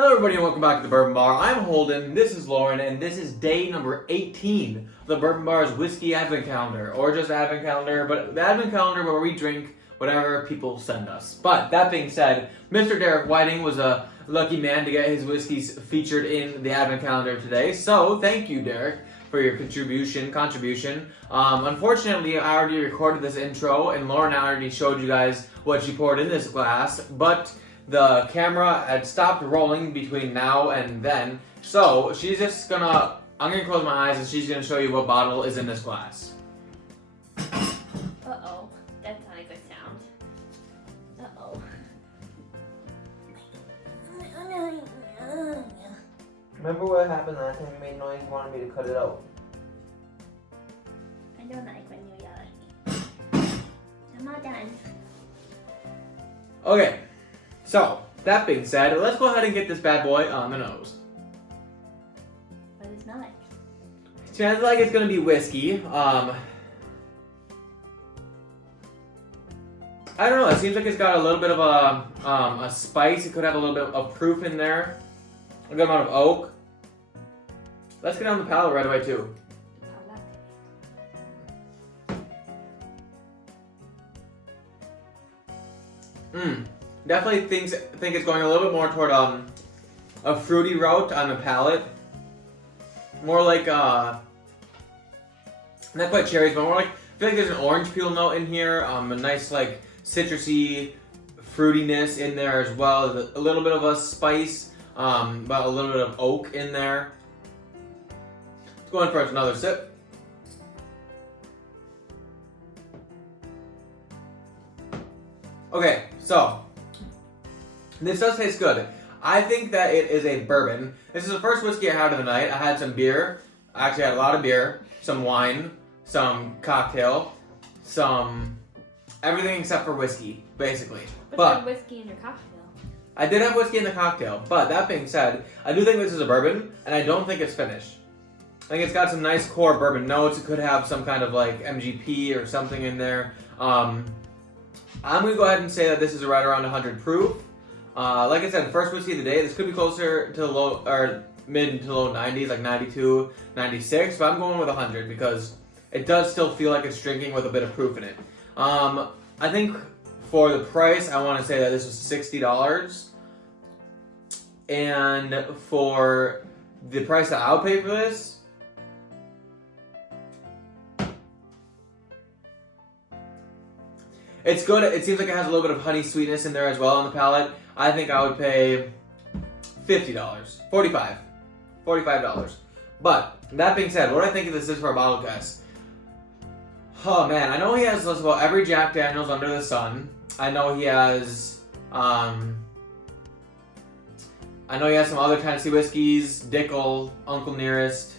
Hello everybody and welcome back to the Bourbon Bar. I'm Holden, this is Lauren, and this is day number 18 of the Bourbon Bar's Whiskey Advent Calendar, or just Advent Calendar, but the Advent Calendar where we drink whatever people send us. But that being said, Mr. Derek Whiting was a lucky man to get his whiskeys featured in the Advent Calendar today, so thank you, Derek, for your contribution. Unfortunately, I already recorded this intro, and Lauren already showed you guys what she poured in this glass, but the camera had stopped rolling between now and then, so I'm gonna close my eyes and she's gonna show you what bottle is in this glass. Uh-oh, that's not a good sound. Uh-oh. Remember what happened last time you made noise? You wanted me to cut it out. I don't like when you yell at me. I'm all done. Okay, so that being said, let's go ahead and get this bad boy on the nose. What does it smell like? It smells like it's gonna be whiskey. I don't know, it seems like it's got a little bit of a spice. It could have a little bit of proof in there. A good amount of oak. Let's get on the palate right away too. Definitely think it's going a little bit more toward a fruity route on the palate. More like not quite cherries, but more like, I feel like there's an orange peel note in here. A nice like citrusy fruitiness in there as well. A little bit of a spice, but a little bit of oak in there. Let's go in for another sip. Okay, so this does taste good. I think that it is a bourbon. This is the first whiskey I had of the night. I had some beer. I actually had a lot of beer, some wine, some cocktail, some everything except for whiskey, basically. But you had whiskey in your cocktail. I did have whiskey in the cocktail, but that being said, I do think this is a bourbon, and I don't think it's finished. I think it's got some nice core bourbon notes. It could have some kind of like MGP or something in there. I'm going to go ahead and say that this is right around 100 proof. Like I said, first whiskey of the day. This could be closer to low or mid to low 90s, like 92, 96. But I'm going with 100 because it does still feel like it's drinking with a bit of proof in it. I think for the price, I want to say that this was $60. And for the price that I'll pay for this, it's good. It seems like it has a little bit of honey sweetness in there as well on the palate. I think I would pay $50, $45. But that being said, what do I think this is for a bottle guess? Oh man, I know he has just about every Jack Daniels under the sun. I know he has some other Tennessee whiskeys, Dickel, Uncle Nearest.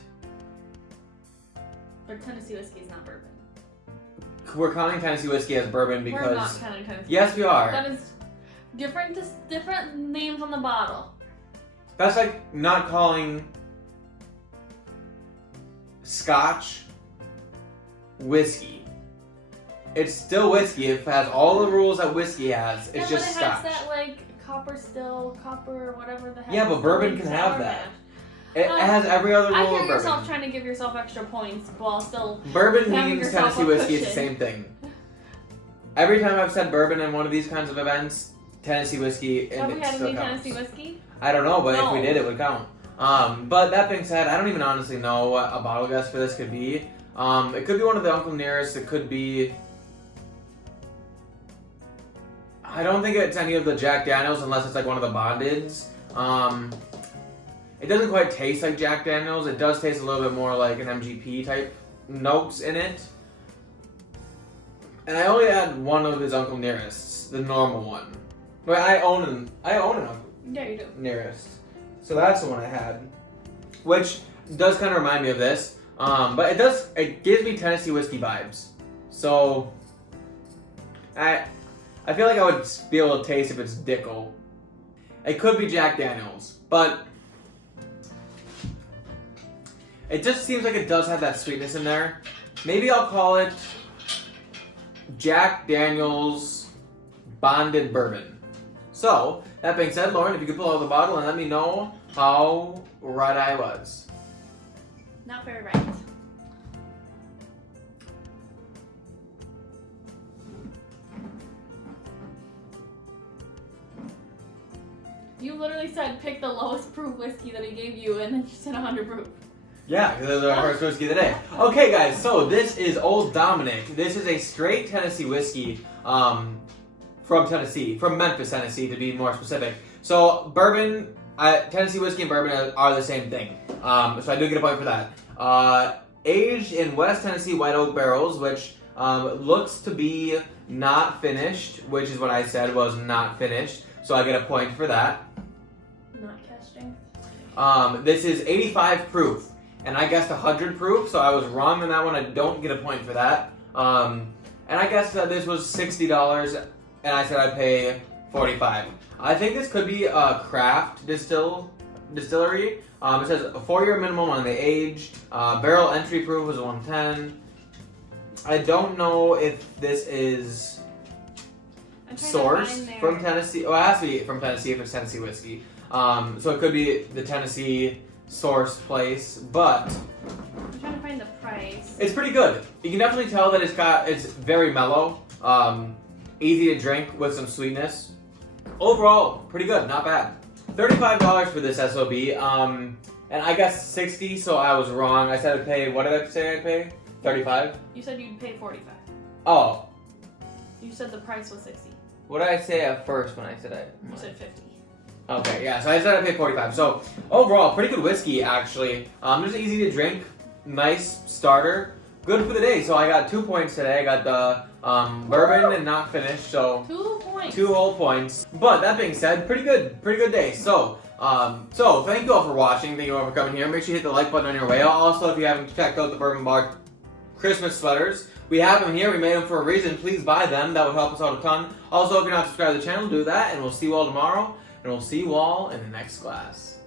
But Tennessee whiskey is not bourbon. We're counting Tennessee whiskey as bourbon because... We're not counting Tennessee Yes, whiskey. we are. That is different names on the bottle. That's like not calling Scotch whiskey. It's still whiskey. It has all the rules that whiskey has. It's just but it Scotch. has that like copper, whatever the heck. Yeah, but bourbon can have that. It has every other rule I of hear bourbon. yourself trying to give yourself extra points while still Bourbon having means yourself Tennessee a whiskey. It's the cushion. same thing. Every time I've said bourbon in one of these kinds of events, Tennessee whiskey, Have and we it had still any counts. Tennessee whiskey? I don't know, but No. if we did, it would count. But that being said, I don't even honestly know what a bottle guess for this could be. It could be one of the Uncle Nearest. It could be... I don't think it's any of the Jack Daniels unless it's like one of the bondeds. It doesn't quite taste like Jack Daniels. It does taste a little bit more like an MGP type notes in it. And I only had one of his Uncle Nearests, the normal one. But I own an Uncle Yeah, you do. Nearest. So that's the one I had. Which does kind of remind me of this. But it gives me Tennessee whiskey vibes. So I feel like I would be able to taste if it's Dickel. It could be Jack Daniels, but it just seems like it does have that sweetness in there. Maybe I'll call it Jack Daniels Bonded Bourbon. So, that being said, Lauren, if you could pull out the bottle and let me know how right I was. Not very right. You literally said pick the lowest proof whiskey that he gave you, and then you said 100 proof. Yeah, because this is our first whiskey of the day. Okay, guys, so this is Old Dominick. This is a straight Tennessee whiskey from Tennessee, from Memphis, Tennessee, to be more specific. So, bourbon, Tennessee whiskey and bourbon are the same thing. So I do get a point for that. Aged in West Tennessee white oak barrels, which looks to be not finished, which is what I said was not finished. So I get a point for that. Not casting. This is 85 proof, and I guessed 100 proof, so I was wrong on that one. I don't get a point for that. And I guessed that this was $60, and I said I'd pay $45. I think this could be a craft distillery. It says a 4-year minimum on the age. Barrel entry proof was 110. I don't know if this is sourced from Tennessee. Oh, it has to be from Tennessee if it's Tennessee whiskey. So it could be the Tennessee source place, but I'm trying to find the price. it's pretty good. You can definitely tell that it's very mellow, easy to drink with some sweetness. Overall, pretty good, not bad. $35 for this SOB, and I guess 60, so I was wrong. I said I'd pay, what did I say I'd pay? 35? You said you'd pay 45. Oh. You said the price was 60. What did I say at first when I said You said 50. Okay, yeah, so I said I'd pay 45. So, overall, pretty good whiskey, actually. Just easy to drink, nice starter, good for the day. So I got 2 points today. I got the bourbon and not finished, so 2 points. 2 whole points. But that being said, pretty good day. So thank you all for watching. Thank you all for coming here. Make sure you hit the like button on your way out. Also, if you haven't checked out the Bourbon Bar Christmas sweaters, we have them here. We made them for a reason. Please buy them. That would help us out a ton. Also, if you're not subscribed to the channel, do that. And we'll see you all tomorrow. And we'll see you all in the next class.